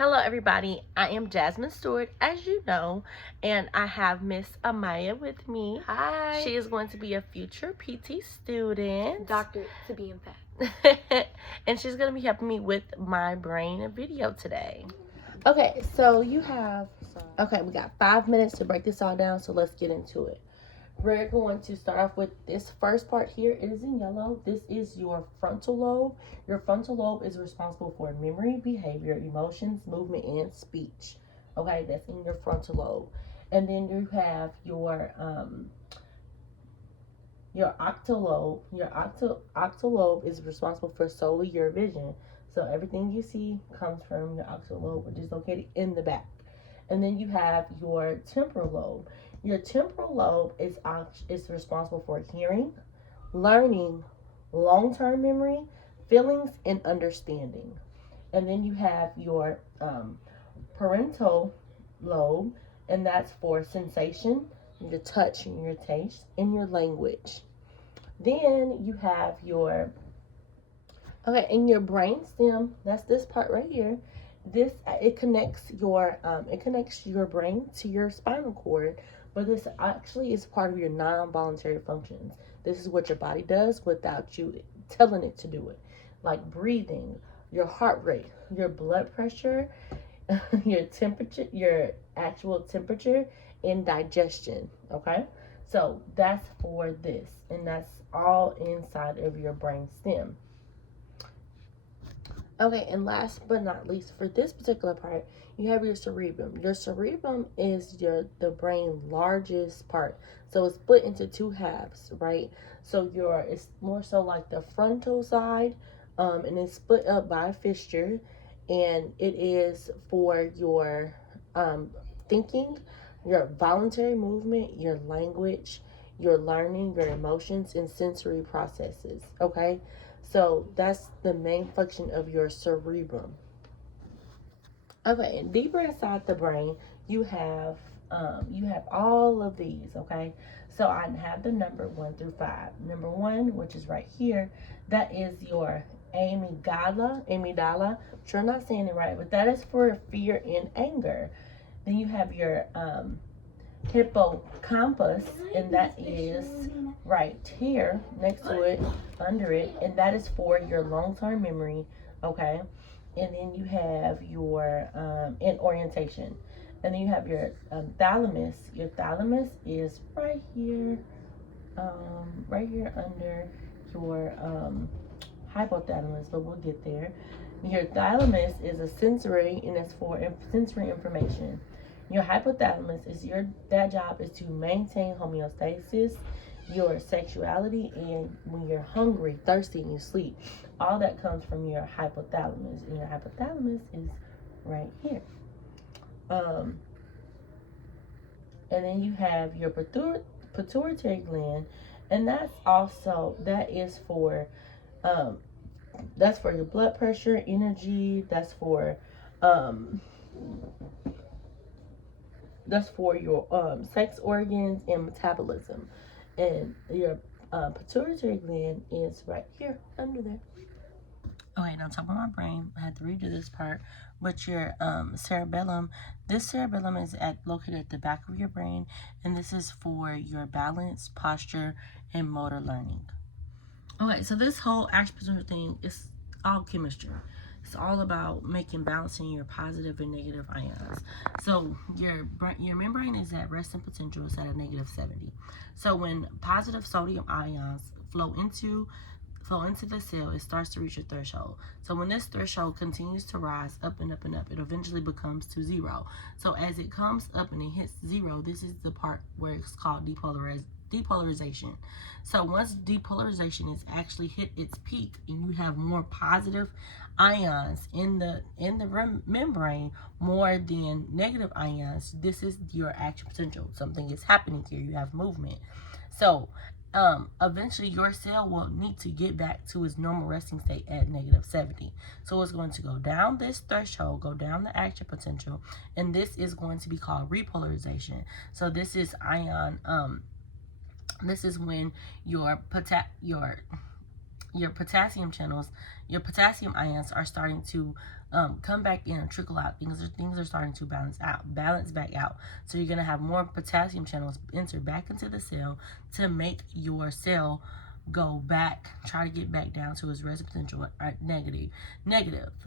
Hello, everybody. I am Jasmine Stewart, as you know, and I have Miss Amaya with me. Hi. She is going to be a future PT student. Doctor to be in fact. And she's going to be helping me with my brain video today. Okay, so we got 5 minutes to break this all down, so let's get into it. We're going to start off with this first part here. It is in yellow. This is your frontal lobe. Your frontal lobe is responsible for memory, behavior, emotions, movement, and speech. Okay, that's in your frontal lobe. And then you have your octalobe. Your octalobe is responsible for solely your vision. So everything you see comes from your octalobe, which is located in the back. And then you have your temporal lobe. Your temporal lobe is responsible for hearing, learning, long-term memory, feelings, and understanding. And then you have your parental lobe, and that's for sensation, your touch, and your taste, and your language. Then you have your in your brain stem. That's this part right here. It connects your brain to your spinal cord, but this actually is part of your non-voluntary functions. This is what your body does without you telling it to do it, like breathing, your heart rate, your blood pressure, your temperature, your actual temperature, and digestion. Okay, so that's for this, and that's all inside of your brain stem. Okay, and last but not least, for this particular part, you have your cerebrum. Your cerebrum is the brain's largest part. So it's split into two halves, right? So it's more so like the frontal side, and it's split up by a fissure, and it is for your thinking, your voluntary movement, your language, your learning, your emotions, and sensory processes. Okay, so that's the main function of your cerebrum. Okay, and deeper inside the brain, you have all of these. Okay, so I have the number 1 through 5. Number 1, which is right here, that is your amygdala. I'm sure I'm not saying it right, but that is for fear and anger. Then you have your hippocampus, and that is right here next to it, under it, and that is for your long-term memory. Okay, and then you have your in orientation, and then you have your thalamus. Your thalamus is right here under your hypothalamus, but we'll get there. Your thalamus is a sensory, and it's for sensory information. Your hypothalamus that job is to maintain homeostasis, your sexuality, and when you're hungry, thirsty, and you sleep. All that comes from your hypothalamus, and your hypothalamus is right here. And then you have your pituitary gland, and that is for your blood pressure, energy. That's for your sex organs and metabolism. And your pituitary gland is right here under there. Okay, now top of my brain, I had to redo this part, but your cerebellum, this cerebellum is located at the back of your brain, and this is for your balance, posture, and motor learning. Okay, so this whole acupuncture thing is all chemistry. It's all about balancing your positive and negative ions. So your membrane is at resting potential. It's at a -70. So when positive sodium ions flow into the cell, it starts to reach a threshold. So when this threshold continues to rise up and up and up, it eventually becomes to 0. So as it comes up and it hits 0, this is the part where it's called depolarization. So once depolarization is actually hit its peak and you have more positive ions in the membrane more than negative ions, this is your actual potential. Something is happening here. You have movement. So eventually your cell will need to get back to its normal resting state at -70. So it's going to go down this threshold, go down the actual potential, and this is going to be called repolarization. So this is this is when your potassium channels, your potassium ions are starting to come back in and trickle out. Things are starting to balance back out. So you're going to have more potassium channels enter back into the cell to make your cell go back, try to get back down to its rest potential, or negative.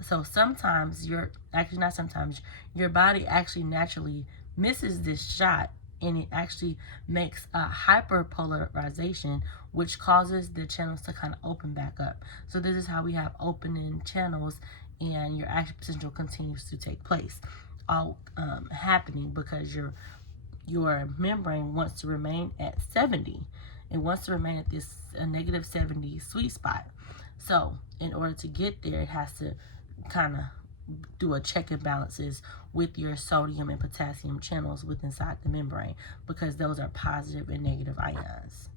So sometimes your body actually naturally misses this shot, and it actually makes a hyperpolarization, which causes the channels to kind of open back up. So this is how we have opening channels, and your action potential continues to take place, all happening because your membrane wants to remain at 70. It wants to remain at this negative 70 sweet spot. So in order to get there, it has to kind of do a check and balances with your sodium and potassium channels within inside the membrane, because those are positive and negative ions.